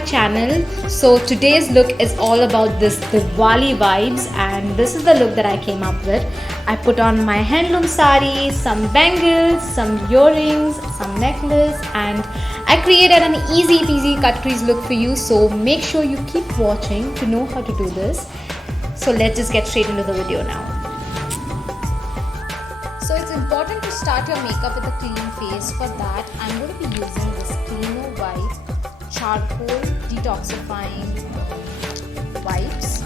my channel. So today's look is all about this Diwali vibes, and this is the look that I came up with. I put on my handloom sari, some bangles, some earrings, some necklace, and I created an easy peasy cut crease look for you. So make sure you keep watching to know how to do this. So let's just get straight into the video now. So it's important to start your makeup with a clean face. For that, I'm going to be using this Cleano White Charcoal Detoxifying Wipes.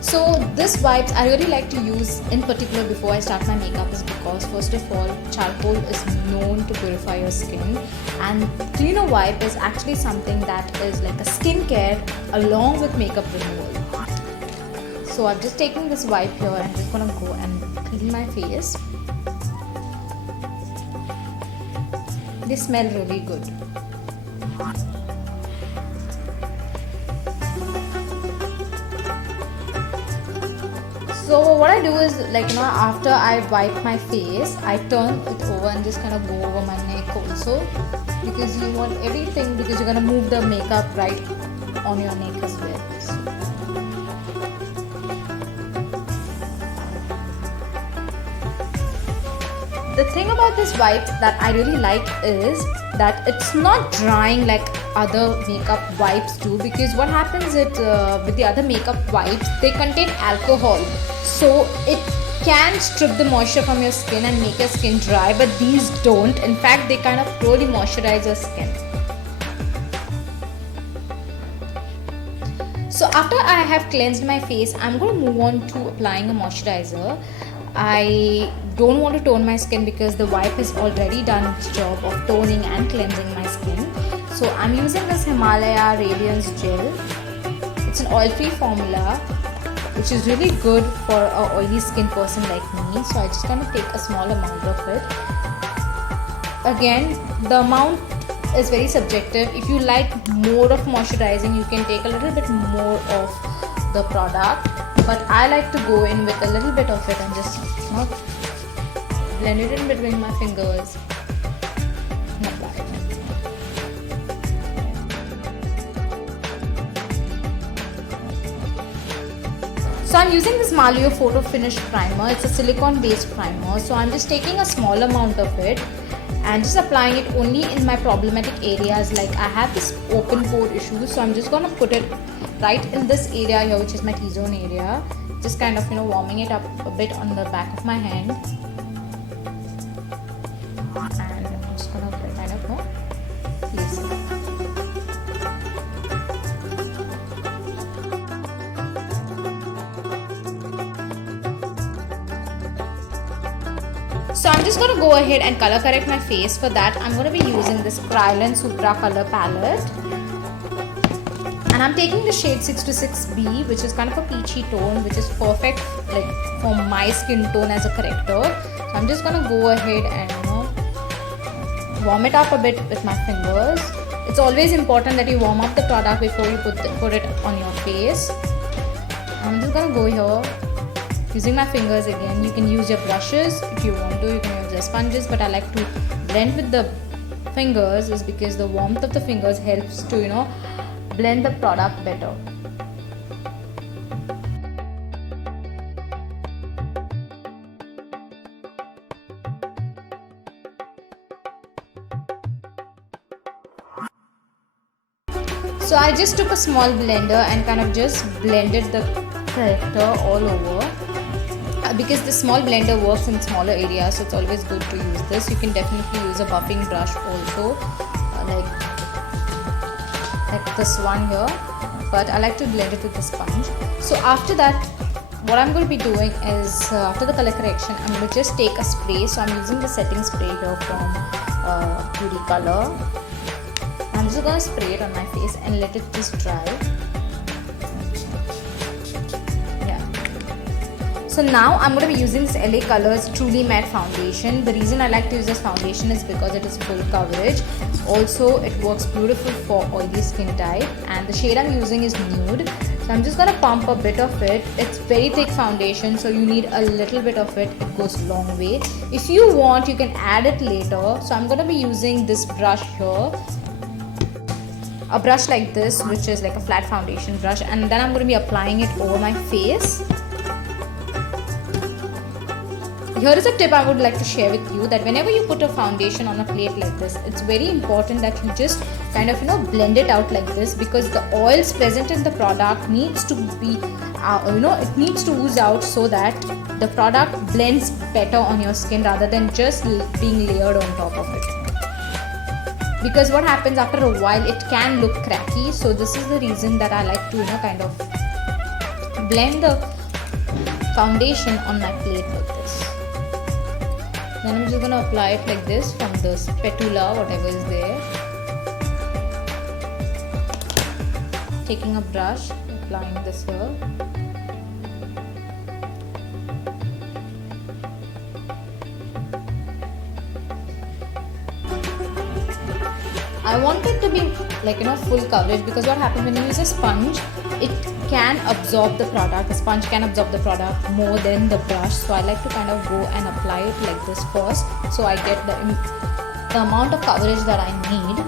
So this wipes I really like to use in particular before I start my makeup is because first of all, charcoal is known to purify your skin, and Cleano Wipe is actually something that is like a skincare along with makeup removal. So I'm just taking this wipe here and I'm just gonna go and clean my face. They smell really good. So what I do is, like, after I wipe my face, I turn it over and just kind of go over my neck also, because you want everything, because you're gonna move the makeup right on your neck as well. The thing about this wipe that I really like is that it's not drying like other makeup wipes do, because what happens with the other makeup wipes, they contain alcohol, so it can strip the moisture from your skin and make your skin dry, but these don't. In fact, they kind of really moisturize your skin. So after I have cleansed my face, I'm going to move on to applying a moisturizer. I don't want to tone my skin because the wipe has already done its job of toning and cleansing my skin. So I'm using this Himalaya Radiance Gel. It's an oil-free formula, which is really good for an oily skin person like me. So I just going to take a small amount of it. Again, the amount is very subjective. If you like more of moisturizing, you can take a little bit more of the product, but I like to go in with a little bit of it and just blend it in between my fingers. Not bad. So I'm using this Malio Photo Finish Primer. It's a silicone based primer. So I'm just taking a small amount of it and just applying it only in my problematic areas. Like I have this open pore issue, so I'm just gonna put it right in this area here, which is my T-zone area. Just kind of warming it up a bit on the back of my hand, and I'm just gonna kind of place it. So I'm just going to go ahead and color correct my face. For that, I'm going to be using this Kryolan Supra color palette, and I'm taking the shade 626B, which is kind of a peachy tone, which is perfect like for my skin tone as a corrector. So I'm just going to go ahead and warm it up a bit with my fingers. It's always important that you warm up the product before you put it on your face. I'm just going to go here using my fingers again. You can use your brushes if you want to, you can use your sponges, but I like to blend with the fingers, is because the warmth of the fingers helps to blend the product better. So I just took a small blender and kind of just blended the corrector all over. Because the small blender works in smaller areas, so it's always good to use this. You can definitely use a buffing brush also, like this one here, but I like to blend it with the sponge. So after that, what I'm going to be doing is, after the color correction, I'm going to just take a spray. So I'm using the setting spray here from Beauty Color. I'm just going to spray it on my face and let it just dry. So now I'm going to be using this LA Colors Truly Matte Foundation. The reason I like to use this foundation is because it is full coverage. Also, it works beautiful for oily skin type, and the shade I'm using is Nude. So I'm just going to pump a bit of it. It's very thick foundation, so you need a little bit of it. It goes a long way. If you want, you can add it later. So I'm going to be using this brush here. a brush like this, which is like a flat foundation brush, and then I'm going to be applying it over my face. Here is a tip I would like to share with you, that whenever you put a foundation on a plate like this, it's very important that you just kind of blend it out like this, because the oils present in the product needs to be it needs to ooze out, so that the product blends better on your skin rather than just being layered on top of it. Because what happens after a while, it can look cracky. So this is the reason that I like to kind of blend the foundation on my plate like this. Then I'm just going to apply it like this from the spatula, whatever is there. Taking a brush, applying this here. I want it to be like full coverage, because what happens when you use a sponge, it can absorb the product. The sponge can absorb the product more than the brush. So I like to kind of go and apply it like this first, so I get the amount of coverage that I need.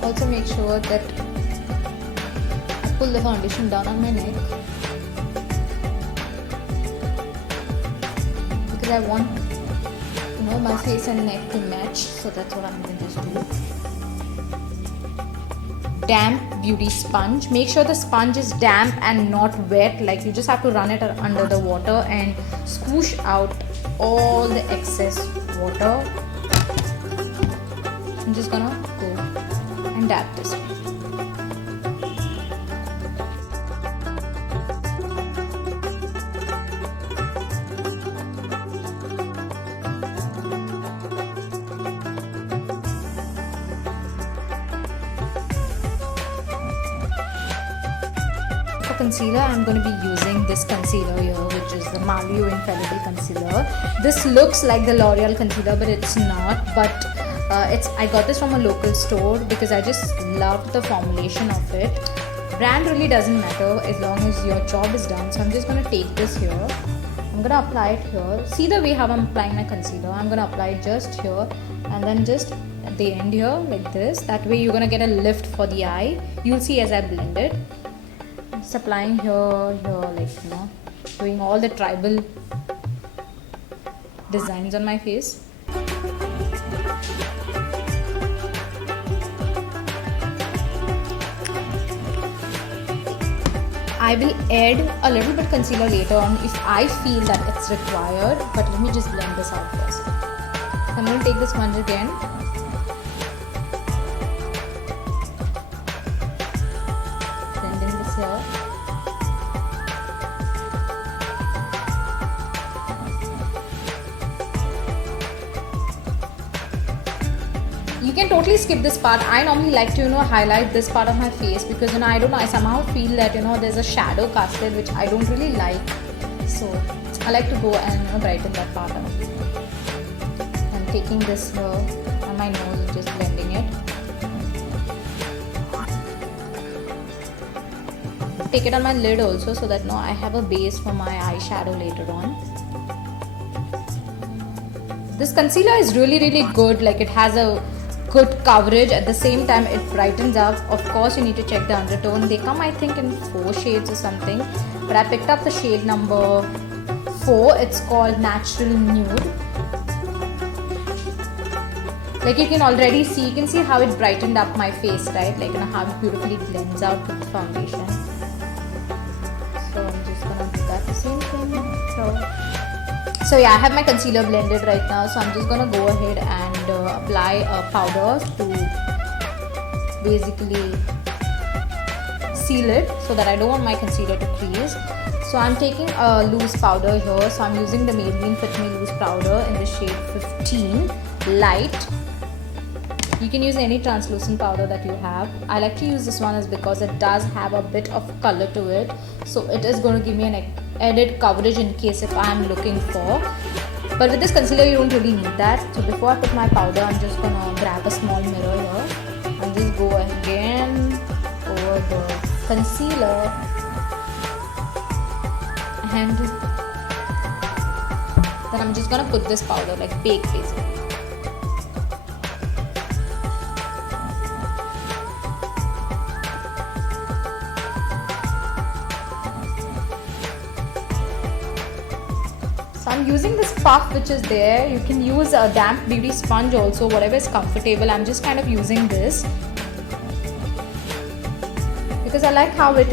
Also make sure that I pull the foundation down on my neck, because I want my face and neck to match, so that's what I'm going to just do. Damp beauty sponge. Make sure the sponge is damp and not wet, like you just have to run it under the water and squish out all the excess water. I'm just gonna go and dab this. For concealer, I'm going to be using this concealer here, which is the Malio Infallible Concealer. This looks like the L'Oreal concealer, but it's not. But I got this from a local store because I just loved the formulation of it. Brand really doesn't matter as long as your job is done. So I'm just going to take this here. I'm going to apply it here. See the way how I'm applying my concealer. I'm going to apply it just here and then just at the end here like this. That way you're going to get a lift for the eye. You'll see as I blend it. Just applying here, like doing all the tribal designs on my face. I will add a little bit concealer later on if I feel that it's required, but let me just blend this out first. I'm going to take the sponge again. Blending this here. You can totally skip this part. I normally like to highlight this part of my face because I don't know, I somehow feel that there's a shadow casted which I don't really like, so I like to go and brighten that part up. I'm taking this here on my nose and just blending it. Take it on my lid also, so that I have a base for my eyeshadow later on. This concealer is really good. Like, it has a good coverage, at the same time it brightens up. Of course you need to check the undertone. They come I think in 4 shades or something, but I picked up the shade number 4. It's called Natural Nude. Like, you can already see, you can see how it brightened up my face, right? Like, how it beautifully blends out with the foundation. So I'm just gonna do that the same thing. So yeah, I have my concealer blended right now, so I'm just gonna go ahead and apply a powder to basically seal it, so that I don't want my concealer to crease. So I'm taking a loose powder here, so I'm using the Maybelline Fit Me Loose powder in the shade 15 Light. You can use any translucent powder that you have. I like to use this one is because it does have a bit of color to it, so it is going to give me an added coverage in case if I am looking for But with this concealer, you don't really need that. So before I put my powder, I'm just gonna grab a small mirror here and just go again over the concealer and then I'm just gonna put this powder like bake basically. I'm using this puff which is there. You can use a damp beauty sponge also, whatever is comfortable. I'm just kind of using this because I like how it,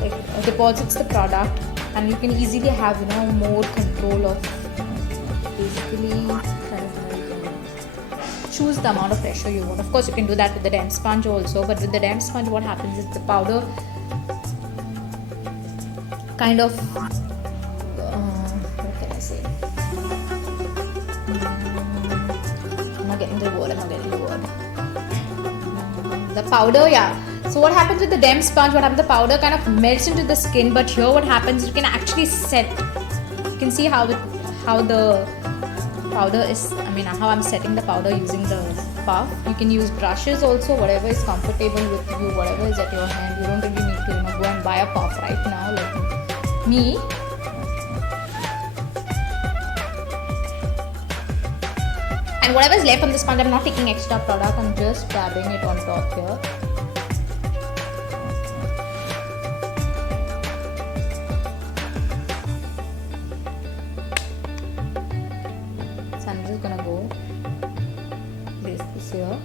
like deposits the product, and you can easily have, more control of basically kind of choose the amount of pressure you want. Of course, you can do that with the damp sponge also, but with the damp sponge, what happens is the powder kind of what can I say? I'm not getting the word. The powder, yeah. So what happens with the damp sponge? What happens? The powder kind of melts into the skin, but here what happens? You can actually set. You can see how the powder is. How I'm setting the powder using the puff. You can use brushes also, whatever is comfortable with you, whatever is at your hand. You don't really need to, go and buy a puff right now, like me. And whatever is left on the sponge, I'm not taking extra product, I'm just dabbing it on top here. So I'm just gonna go place this here.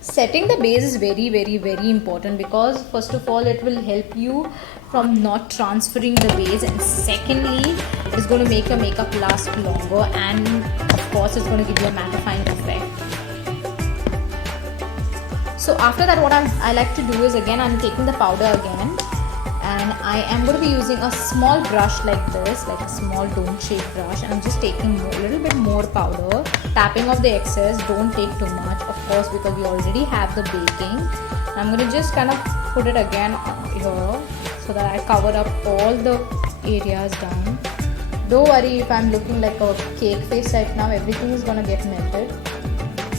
Setting the base is very, very, very important because first of all, it will help you from not transferring the base, and secondly, it's going to make your makeup last longer, and of course, it's going to give you a mattifying effect. So after that, what I like to do is, again, I'm taking the powder again, and I am going to be using a small brush like this, like a small dome shaped brush, and I'm just taking a little bit more powder, tapping off the excess. Don't take too much, of course, because we already have the baking. I'm going to just kind of put it again here so that I cover up all the areas down. Don't worry if I'm looking like a cake face right now, everything is going to get melted.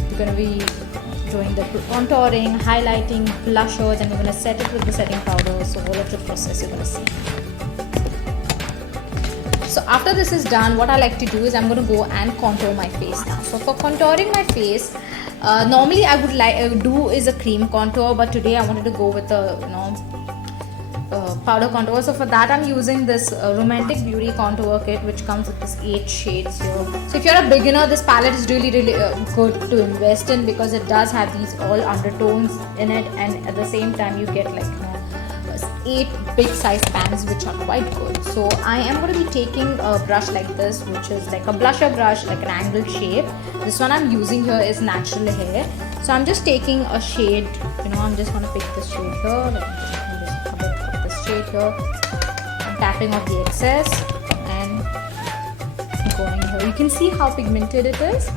You're going to be doing the contouring, highlighting, blusher, then you're going to set it with the setting powder. So all of the process you're going to see. So after this is done, what I like to do is I'm going to go and contour my face now. So for contouring my face, normally I would do is a cream contour, but today I wanted to go with a powder contour. So for that I'm using this Romantic Beauty contour kit, which comes with this 8 shades here. So if you're a beginner, this palette is really good to invest in because it does have these all undertones in it, and at the same time you get like 8 big size pans which are quite good. So I am going to be taking a brush like this, which is like a blusher brush, like an angled shape. This one I'm using here is Natural Hair. So I'm just taking a shade, I'm just going to pick this shade here, like just a bit of this shade here. I'm tapping off the excess and going here. You can see how pigmented it is.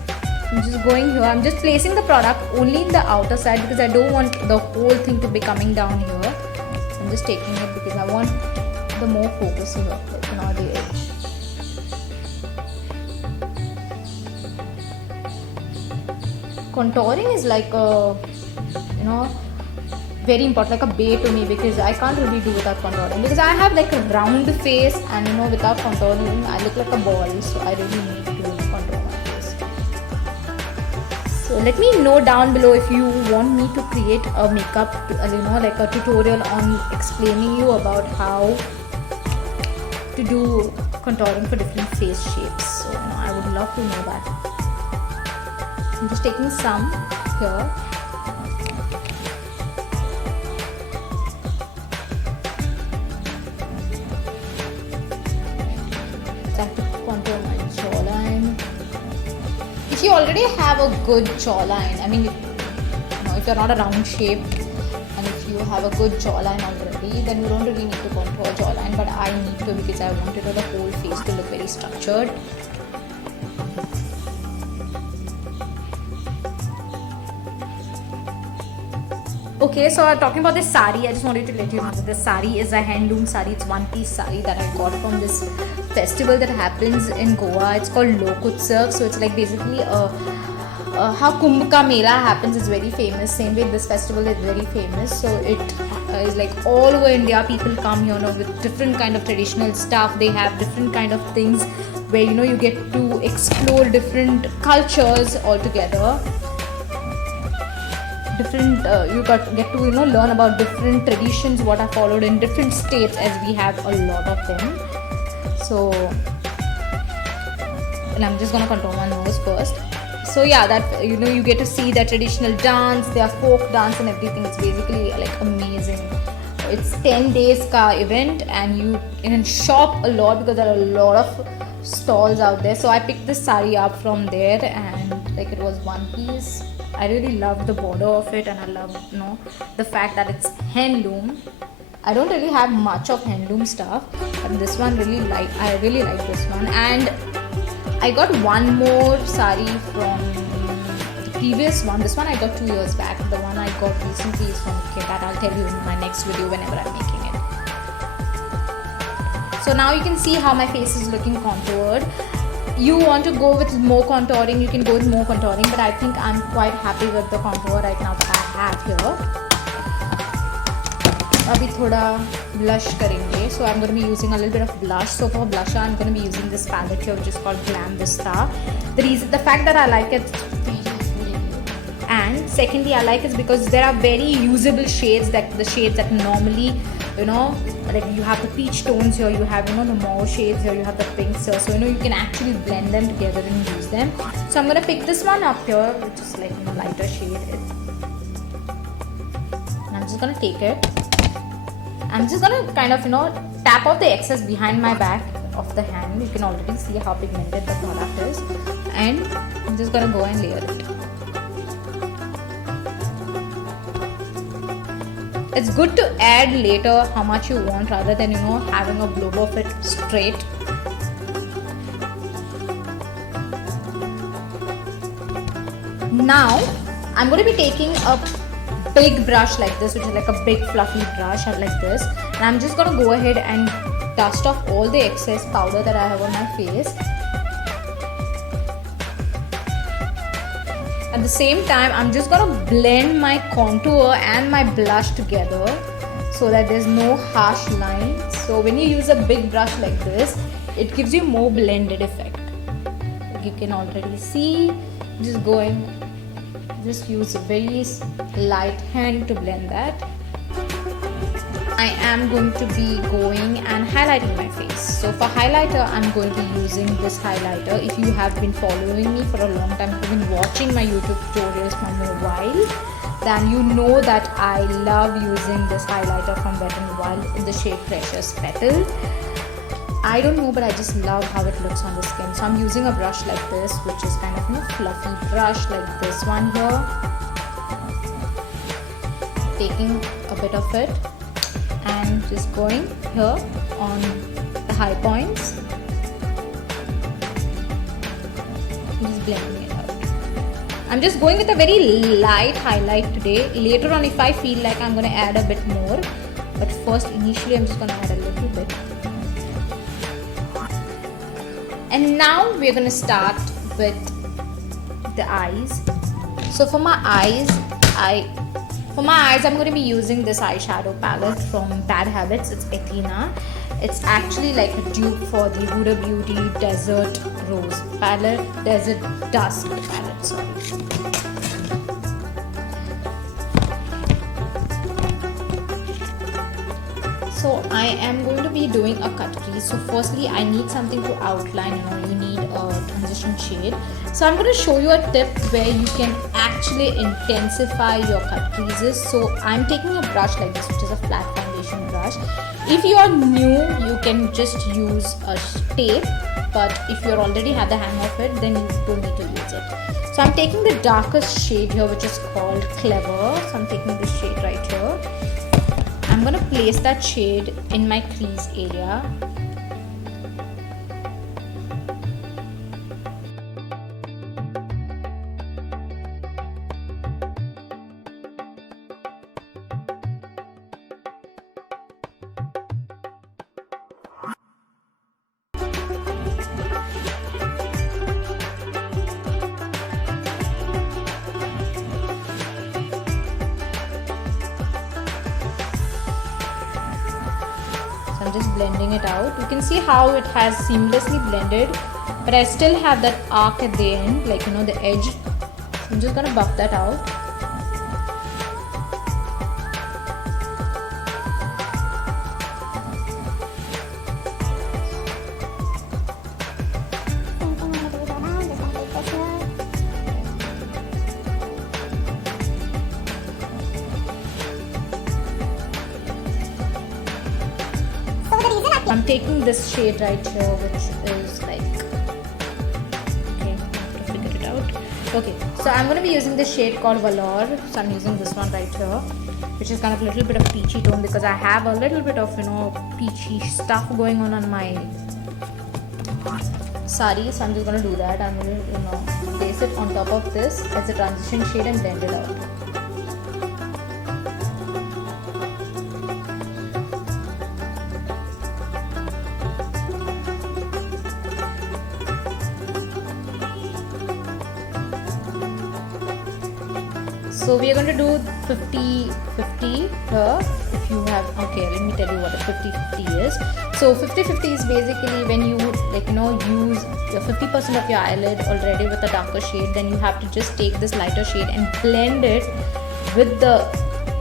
I'm just going here. I'm just placing the product only in the outer side because I don't want the whole thing to be coming down here. I'm just taking it because I want the more focus here, like the edge. Contouring is like a, very important, like a bait to me because I can't really do without contouring because I have like a round face, and without contouring I look like a ball, so I really need to contour my face. So let me know down below if you want me to create a makeup, like a tutorial on explaining you about how to do contouring for different face shapes. So I would love to know that. I'm just taking some here. Time to contour my jawline. If you already have a good jawline, if you're not a round shape and if you have a good jawline already, then you don't really need to contour jawline, but I need to because I wanted the whole face to look very structured. Okay, so talking about this sari, I just wanted to let you know that this sari is a handloom sari. It's one piece sari that I got from this festival that happens in Goa. It's called Lok Utsav. So it's like basically how Kumbh Ka Mela happens is very famous. Same way this festival is very famous. So it is like all over India. People come here, with different kind of traditional stuff. They have different kind of things where you get to explore different cultures altogether. Different get to learn about different traditions what are followed in different states, as we have a lot of them. So, and I'm just gonna control my nose first. So yeah, that you get to see the traditional dance, their folk dance and everything. It's basically like amazing. It's 10 days ka event, and you can shop a lot because there are a lot of stalls out there. So I picked this sari up from there, and like it was one piece. I really love the border of it, and I love the fact that it's handloom. I don't really have much of handloom stuff, but this one I really like this one. And I got one more sari from the previous one. This one I got 2 years back. The one I got recently is from That I'll tell you in my next video whenever I'm making it. So now you can see how my face is looking contoured. You want to go with more contouring, you can go with more contouring, but I think I'm quite happy with the contour right now that I have here. Abhi thoda blush karenge, so I'm going to be using a little bit of blush. So for blusher, I'm going to be using this palette here, which is called Glam Vista. The fact that I like it, and secondly I like it because there are very usable shades, like the shades that normally like you have the peach tones here, you have the mauve shades here, you have the pinks here, so you can actually blend them together and use them. So I'm gonna pick this one up here, which is like lighter shade, and I'm just gonna take it. I'm just gonna kind of tap off the excess behind my back of the hand. You can already see how pigmented the product is, and I'm just gonna go and layer it. It's good to add later how much you want rather than having a blob of it straight. Now I'm going to be taking a big brush like this, which is like a big fluffy brush like this, and I'm just going to go ahead and dust off all the excess powder that I have on my face. At the same time, I'm just gonna blend my contour and my blush together so that there's no harsh line. So when you use a big brush like this, it gives you more blended effect. Like you can already see, just use a very light hand to blend that. I am going to be going and highlighting my face. So for highlighter, I'm going to be using this highlighter. If you have been following me for a long time, if you've been watching my YouTube tutorials for a while, then you know that I love using this highlighter from Wet n Wild in the shade Precious Petal. I don't know, but I just love how it looks on the skin. So I'm using a brush like this, which is kind of fluffy brush like this one here. Taking a bit of it and just going here on the high points, just blending it out. I'm just going with a very light highlight today. Later on, if I feel like I'm going to add a bit more, but first initially I'm just going to add a little bit. And now we're going to start with the eyes. So for my eyes, I'm going to be using this eyeshadow palette from Bad Habits. It's Athena. It's actually like a dupe for the Huda Beauty Desert Rose palette, Desert Dusk palette, sorry. So I am going to be doing a cut crease. So firstly, I need something to outline, you need a transition shade. So I'm going to show you a tip where you can actually intensify your cut creases. So I'm taking a brush like this, which is a flat foundation brush. If you are new, you can just use a tape, but if you already have the hang of it, then you don't need to use it. So I'm taking the darkest shade here, which is called Clever. So I'm taking this shade right here. I'm going to place that shade in my crease area. I'm just blending it out. You can see how it has seamlessly blended, but I still have that arc at the end, like the edge. So I'm just gonna buff that out. I'm taking this shade right here, which is like, okay, I have to figure it out. Okay, so I'm going to be using this shade called Valor. So I'm using this one right here, which is kind of a little bit of peachy tone because I have a little bit of peachy stuff going on my sari. So I'm just going to do that. I'm going to place it on top of this as a transition shade and blend it out. So we are going to do 50-50 here. If you have, okay, let me tell you what a 50-50 is. So 50-50 is basically when you use your 50% of your eyelid already with a darker shade, then you have to just take this lighter shade and blend it with the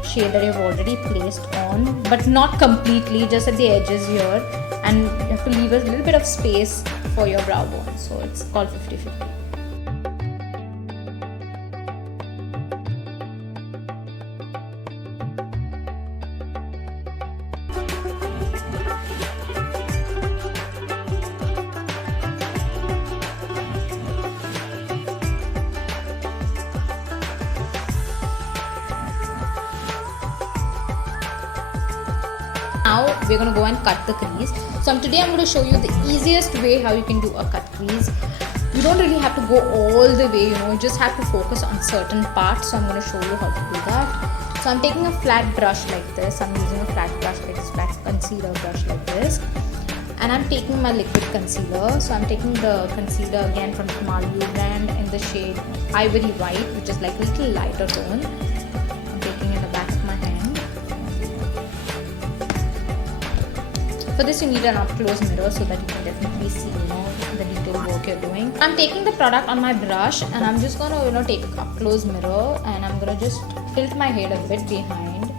shade that you've already placed on, but not completely, just at the edges here, and you have to leave a little bit of space for your brow bone. So it's called 50-50. Now we're going to go and cut the crease. So today I'm going to show you the easiest way how you can do a cut crease. You don't really have to go all the way, you just have to focus on certain parts. So I'm going to show you how to do that. So I'm taking a flat brush like this. I'm using a flat brush like this, flat concealer brush like this. And I'm taking my liquid concealer. So I'm taking the concealer again from Himalaya brand in the shade Ivory White, which is like a little lighter tone. I'm taking it in the back of my hand. For this you need an up close mirror so that you can definitely see the detailed work you're doing. I'm taking the product on my brush and I'm just going to take a up close mirror and I'm going to just tilt my head a bit behind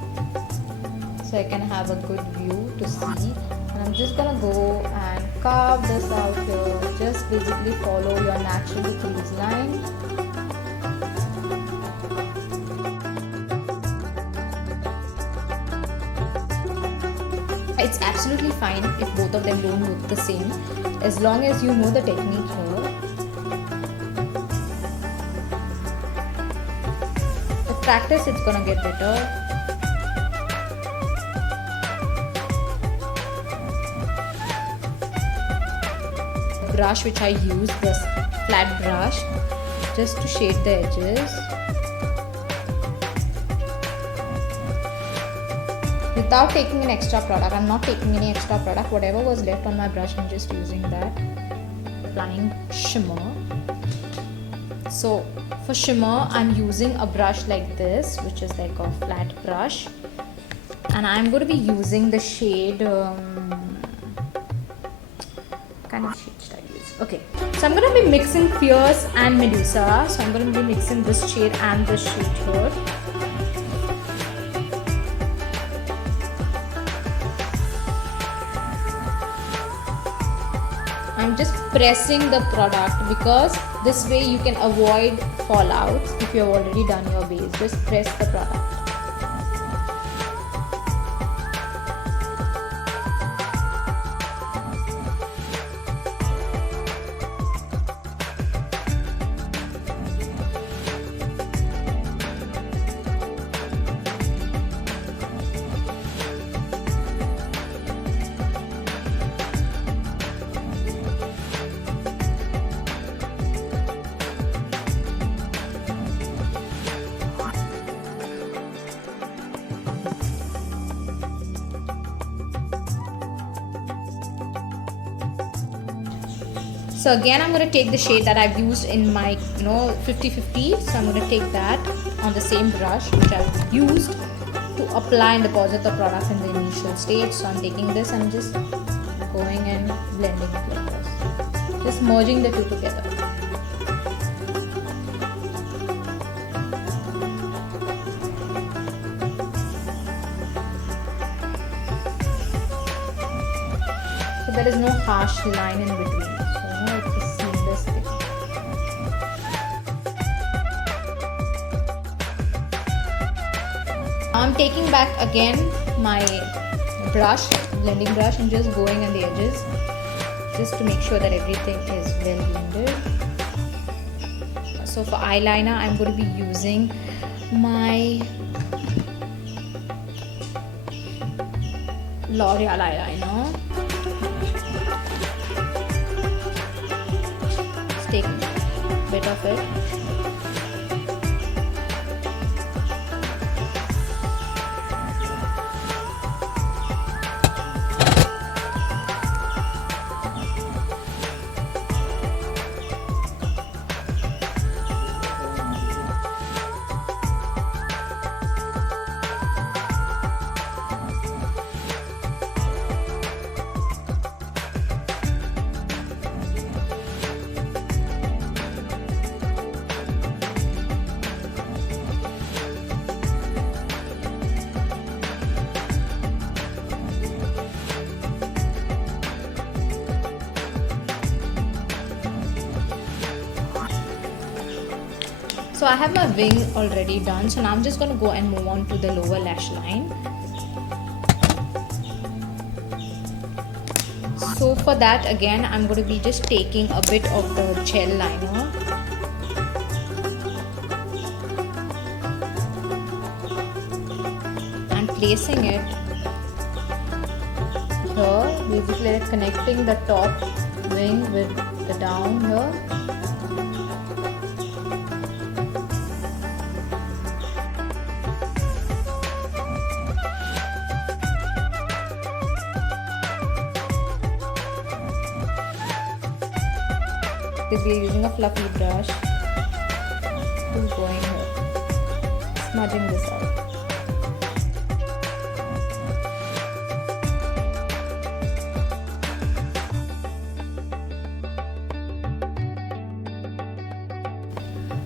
so I can have a good view to see. And I'm just going to go and carve this out here. Just basically follow your natural crease line. It's absolutely fine if both of them don't look the same, as long as you know the technique here. With practice, it's gonna get better. The brush which I use, this flat brush, just to shade the edges. Without taking an extra product, I'm not taking any extra product. Whatever was left on my brush, I'm just using that, applying shimmer. So for shimmer, I'm using a brush like this, which is like a flat brush, and I'm going to be using the shade. Kind of shade should I use? Okay, so I'm going to be mixing Fierce and Medusa. So I'm going to be mixing this shade and this shade here. I'm just pressing the product because this way you can avoid fallouts if you have already done your base. Just press the product. So again, I'm going to take the shade that I've used in my 50-50. So I'm going to take that on the same brush which I've used to apply and deposit the product in the initial stage. So I'm taking this and just going and blending it like this, just merging the two together. So there is no harsh line in between, so it's a seamless thing. I'm taking back again my brush, blending brush, and just going on the edges just to make sure that everything is well blended. So for eyeliner, I'm going to be using my L'Oreal eyeliner. Just take a bit of it. So I have my wing already done, so now I'm just going to go and move on to the lower lash line. So for that, again, I'm going to be just taking a bit of the gel liner and placing it here, basically connecting the top wing with the down here. Because we are using a fluffy brush, just going here, smudging this out.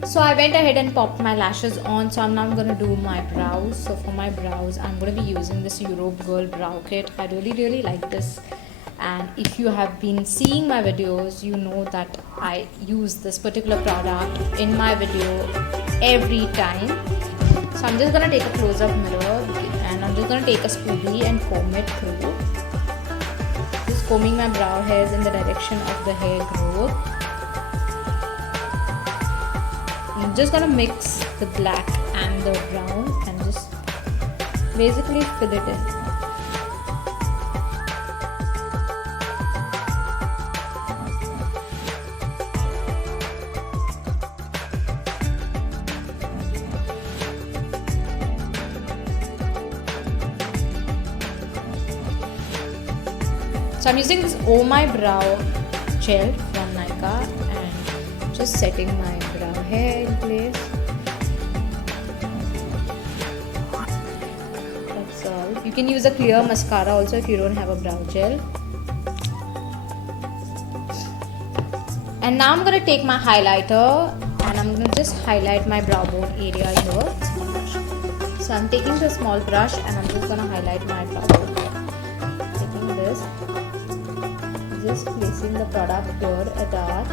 So I went ahead and popped my lashes on, so I'm now going to do my brows. So for my brows, I'm going to be using this Europe Girl Brow Kit. I really like this. And if you have been seeing my videos, you know that I use this particular product in my video every time. So I'm just going to take a close-up mirror and I'm just going to take a spoolie and comb it through. Just combing my brow hairs in the direction of the hair growth. I'm just going to mix the black and the brown and just basically fill it in. So I'm using this Oh My Brow gel from Nykaa and just setting my brow hair in place. That's all. You can use a clear mascara also if you don't have a brow gel. And now I'm going to take my highlighter and I'm going to just highlight my brow bone area here. So I'm taking the small brush and I'm just going to highlight my brow bone. Taking this. Just placing the product here at the arch.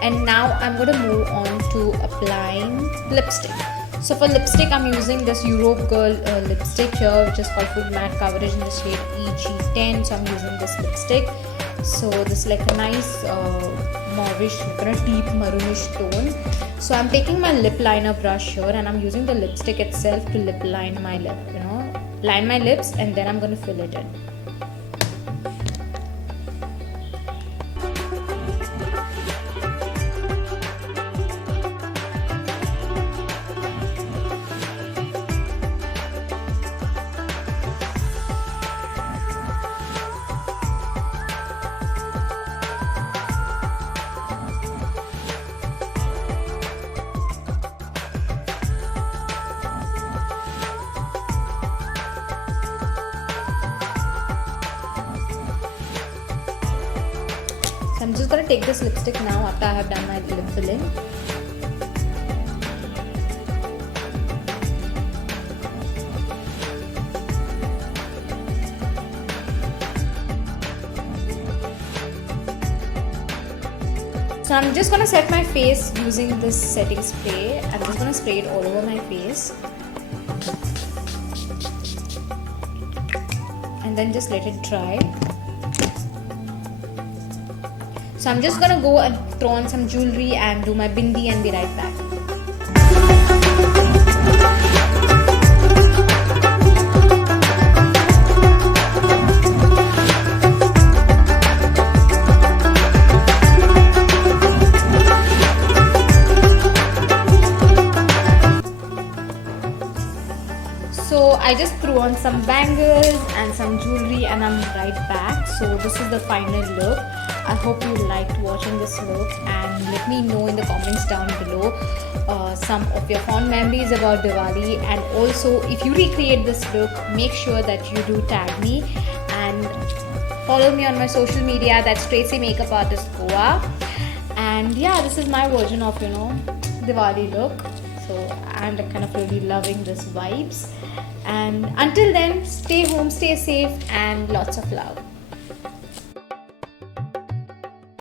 And now I'm going to move on to applying lipstick. So for lipstick, I'm using this Europe Girl lipstick here, which is called Full Matte Coverage in the shade EG10. So I'm using this lipstick. So this is like a nice mauvish, kind of deep maroonish tone. So I'm taking my lip liner brush here and I'm using the lipstick itself to lip line my lip, line my lips, and then I'm going to fill it in. just gonna take this lipstick now after I have done my lip filling. So I'm just gonna set my face using this setting spray. I'm just gonna spray it all over my face. And then just let it dry. So I'm just gonna go and throw on some jewelry and do my bindi and be right back. So I just threw on some bangles and some jewelry and I'm right back. So this is the final look. I hope you liked watching this look, and let me know in the comments down below some of your fond memories about Diwali, and also if you recreate this look, make sure that you do tag me and follow me on my social media. That's Tracy Makeup Artist Goa. And yeah, this is my version of Diwali look. So I'm kind of really loving this vibes. And until then, stay home, stay safe, and lots of love.